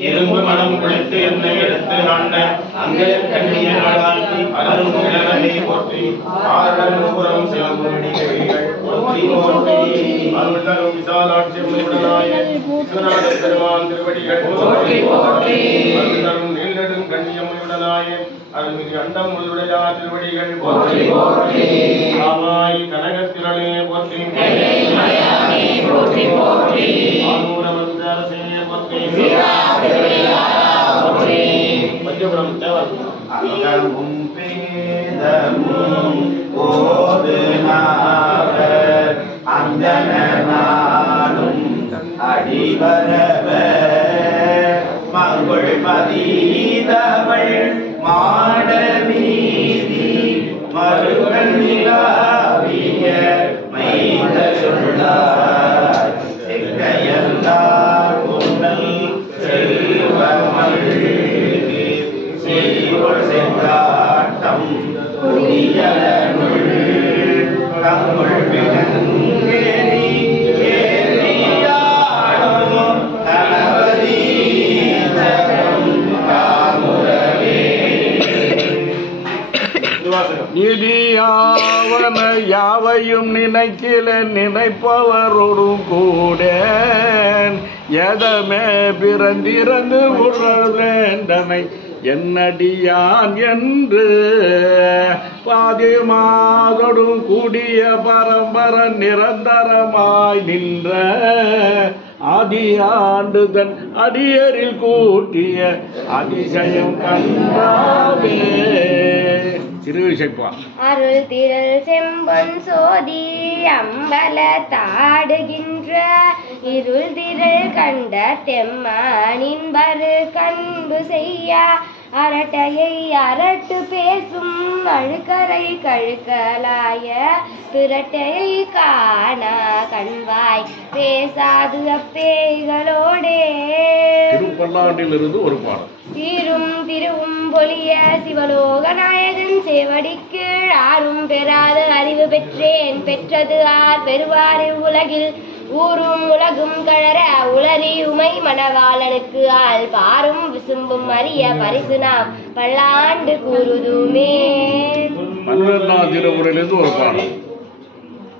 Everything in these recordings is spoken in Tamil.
இரும்பு மனம் குளித்து என்னை எடுத்து ஆண்ட அங்கே கண்ணியை வாழ்த்தி அருள் கிழமை போற்றி ஆறுபுறம் சிலம்புடிகள் போற்றி போற்றி அருள்தரும் விசாலாட்சி உடனாய விஸ்வநாத பெருமான் திருவடிகள் போற்றி போற்றி அருள்தரும் நீண்டடும் கண்ணியமுடனாய அருள்மிகு அண்டம் முழுடையார் திருவடிகள் போற்றி போற்றி ஆமாய் கனகத்திரளே போற்றி போற்றி போற்றி ஆனூரவந்த அரசே போற்றி பஞ்சபுரம் தேவர் அங்கமும் பேதமும் போது நாவர் அந்தனானும் அடிவரவ மங்குள் மதீதவள் மாடமீதி மருகன் நிலாவிய மைதருள்ளார் செங்கையல்லார் குண்டல் செல்வமல் செய்வோள் சென்றாட்டம் குடியலனுள் கங்குள் விளங்கேறி ஏறியாடும் கணவதி நிதியாவன யாவையும் நினைக்கில நினைப்பவரோடும் கூட எதமே பிறந்திறந்து உணர்ந்தனை என்னடியான் என்று பாதிமாதொடும் கூடிய பரம்பர நிரந்தரமாய் நின்ற ஆதியாண்டு தன் அடியரில் கூட்டிய அதிசயம் கண்டாவே. திருவிசைப்பா அருள் திரள் செம்பொன் சோதி அம்பல தாடுகின்ற இருள் திரள் கண்ட தெம்மானின் பரு கண்பு செய்ய அரட்டையை அரட்டு பேசும் அழுக்கரை கழுக்கலாய பிறட்டையை காணா கண்வாய் பேசாது அப்பேய்களோடே. திருப்பல்லாண்டிலிருந்து ஒரு பாடல். சீரும் திருவும் பொலிய சிவலோக நாயகன் சேவடிக்கு ஆறும் பெறாத அறிவு பெற்றேன் பெற்றது ஆர் பெறுவார் இவ்வுலகில் ஊரும் உலகும் கழற உளறி உமை மணவாளனுக்கு ஆள் பாரும் விசும்பும் அரிய பரிசு நாம் பல்லாண்டு கூறுதுமே. 12ஆம் திருமுறையிலிருந்து ஒரு பாடல்.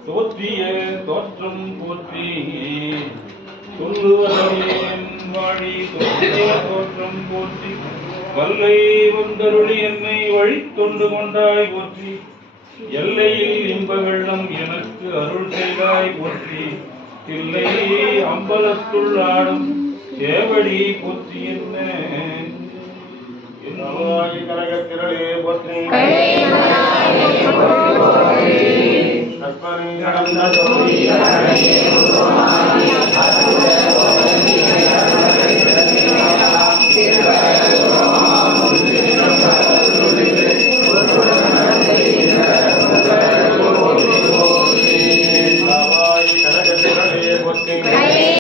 தோற்றிய தோற்றம் போற்றி சொல்லுவதேன் வாழி தோற்றிய தோற்றம் போற்றி வல்லை வந்தருளி என்னை வழி தொண்டு கொண்டாய் போற்றி எல்லையில் இன்ப வெள்ளம் எனக்கு அருள் செய்தாய் போற்றி தில்லை அம்பலத்துள் ஆடும் சேவடி போற்றி என்ன கனகத்திரளே போற்றி கற்பனை நடந்த